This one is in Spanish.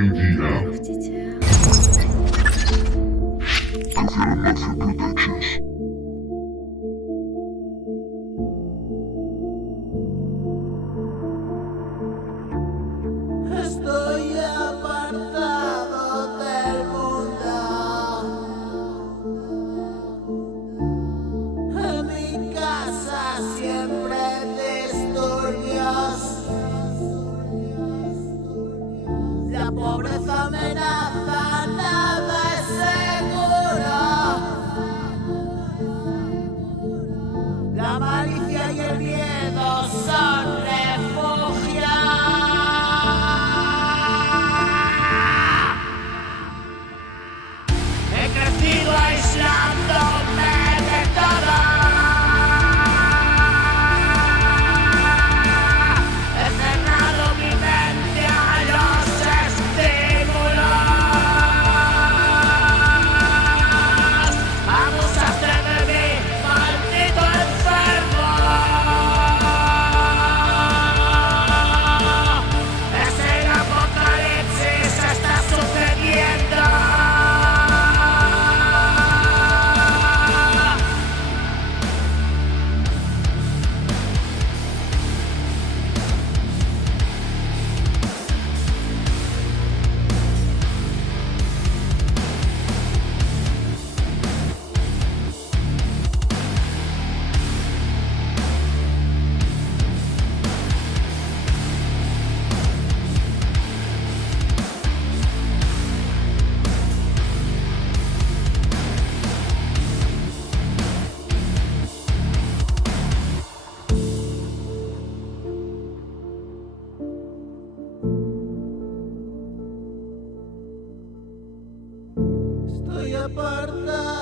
QDM. Confirm Murphy Productions. Estoy apartado del mundo. En mi casa siempre disturbios. La pobreza amenaza, nada es seguro. La malicia y el miedo son refugios. He crecido aislándome de todo. He cerrado mi mente a los estímulos. Abusaste de mí, maldito enfermo. Es el apocalipsis, está sucediendo. Estoy apartado.